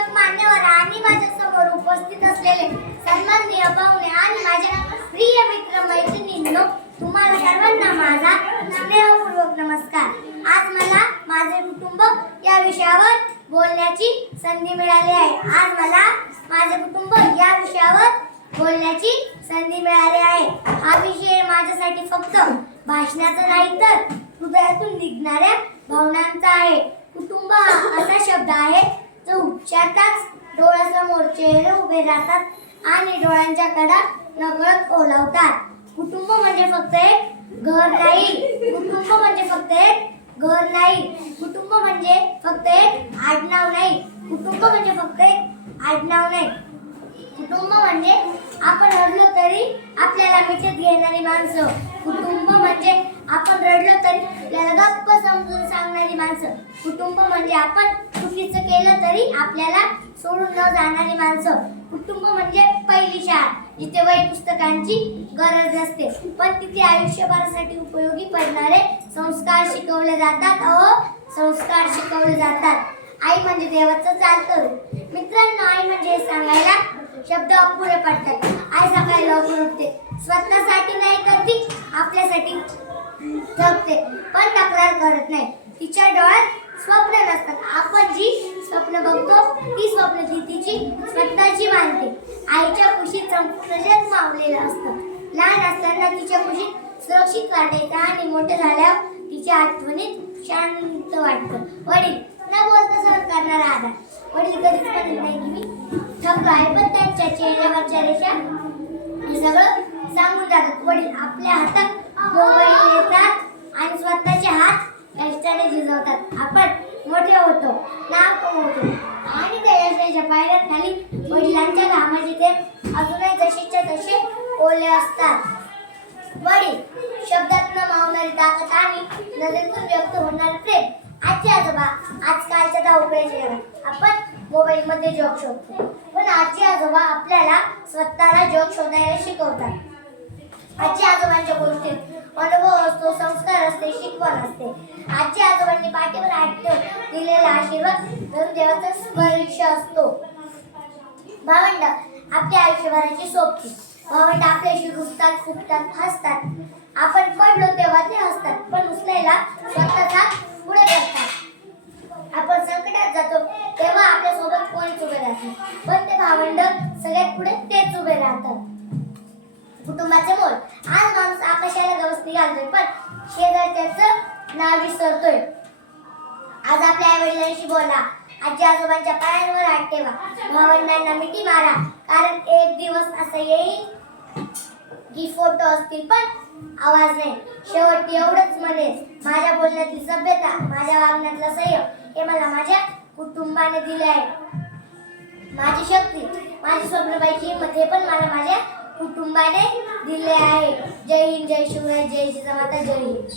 शिक्षक मान्यवर आणि माझ्या समोर उपस्थित असलेले सन्माननीय पाहुणे आणि माझ्या प्रिय मित्र मैत्रिणींनो, तुम्हाला सर्वांना माझा स्नेहपूर्वक नमस्कार. आज मला माझे कुटुंब या विषयावर बोलण्याची संधी मिळाली आहे. माझे कुटुंब या विषयावर बोलण्याची संधी मिळाली आहे. हा विषय माझ्यासाठी फक्त भाषणाचा नाही तर हृदयातून निघणाऱ्या भावनांचा आहे. कुटुंब हा असा शब्द आहे जो उच्चारताच डोळ्यासमोर चेहरे उभे राहतात आणि डोळ्यांच्या कडा नकळत ओलावतात. कुटुंब म्हणजे फक्त एक घर नाही. कुटुंब म्हणजे फक्त एक घर नाही. कुटुंब म्हणजे फक्त एक आडनाव नाही. कुटुंब म्हणजे फक्त एक आडनाव नाही. कुटुंब म्हणजे आपण रडलो तरी आपल्याला मिठीत घेणारी माणसं. कुटुंब म्हणजे आपण रडलो तरी आपल्याला गप्प समजून सांगणारी माणसं. कुटुंब म्हणजे आपण चुकीचं केलं तरी आपल्याला सोडून न जाणारी माणसं. कुटुंब म्हणजे पहिली शाळा, जिथे वही पुस्तकांची गरज नसते, पण तिथे आयुष्यभरासाठी उपयोगी पडणारे संस्कार शिकवले जातात. संस्कार शिकवले जातात. आई म्हणजे देवाचं चालतं. मित्रांनो, आई म्हणजे सांगायला शब्द अपुरे पडतात. आई सकाळी लवकर उठते, स्वतःसाठी नाही तर ती आपल्यासाठी थकते, पण तक्रार करत नाही. तिच्या डोळ्यात स्वप्न नसतात. आपण जी स्वप्न बघतो ती स्वप्न ती तिची स्वतःची मानते. आईच्या कुशीत संपूर्ण जग मावलेलं असतं. लहान असताना तिच्या कुशीत सुरक्षित वाटायचं आणि मोठे झाल्यावर तिच्या आठवणीत शांत वाटतं. वडील न बोलता सहन करणारा आधार. वडील कधीच म्हणत नाही की मी थकलो आहे, पण त्यांच्या चेहऱ्यावरच्या रेषा हे सगळं सांगून जातात. वडील आपल्या हातात मोबाईल देतात आणि स्वतःचे हात कष्टाने झिजवतात. आपण मोठे होतो, नाव कमवतो आणि त्या यशाच्या पायऱ्यांखाली वडिलांच्या घामाचे थेंब अजूनही जसेच्या तसे ओले असतात. वडील शब्दात न मावणारी ताकद आणि नजरेतून व्यक्त होणारे प्रेम. आजी आजोबा आजकालच्या धावपळीच्या जगात आपण मोबाईल मध्ये जग शोधतो, पण आजी आजोबा आपल्याला स्वतःला जग शोधायला शिकवतात. आजी आजोबांच्या गोष्टीत अनुभव असतो, संस्कार असते, शिकवण असते. आजी आजोबांनी पाठीवर हात ठेवून दिलेला आशीर्वाद धरून देवाचा स्पर्श असतो. भावंड आपल्या आयुष्यभराची सोबती. भावंड आपल्याशी रुसतात, फुटतात, हसतात. आपण पडलो तेव्हा ते हसतात, पण उचलायला स्वतःचा पुढे करतात. आपण संकटात जातो तेव्हा आपल्या सोबत कोणीच उभे राहत नाही, पण ते भावंड सगळ्यात पुढे तेच उभे राहतात. कुटुंबाचे मोल. आज माणूस आकाशाला गवसणी घालतोय, पण शेजारच्याच नाव विसरतोय. आज आपल्या आई वडिलांशी बोला, आजी आजोबांच्या पायांवर हात ठेवा, भावंडांना मिठी मारा, कारण एक दिवस असा येईल की फोटो असतील पण आवाज नाही. शेवटी एवढंच म्हणेन, माझ्या बोलण्यातली सभ्यता, माझ्या वागण्यातला संयम हे मला माझ्या कुटुंबाने दिले आहे. माझी शक्ती, माझी स्वप्नबाईची हिंमत हे पण मला माझ्या कुटुंबाने दिले आहे. जय हिंद, जय शिवराय, जय जिजामाता, जय हिंद.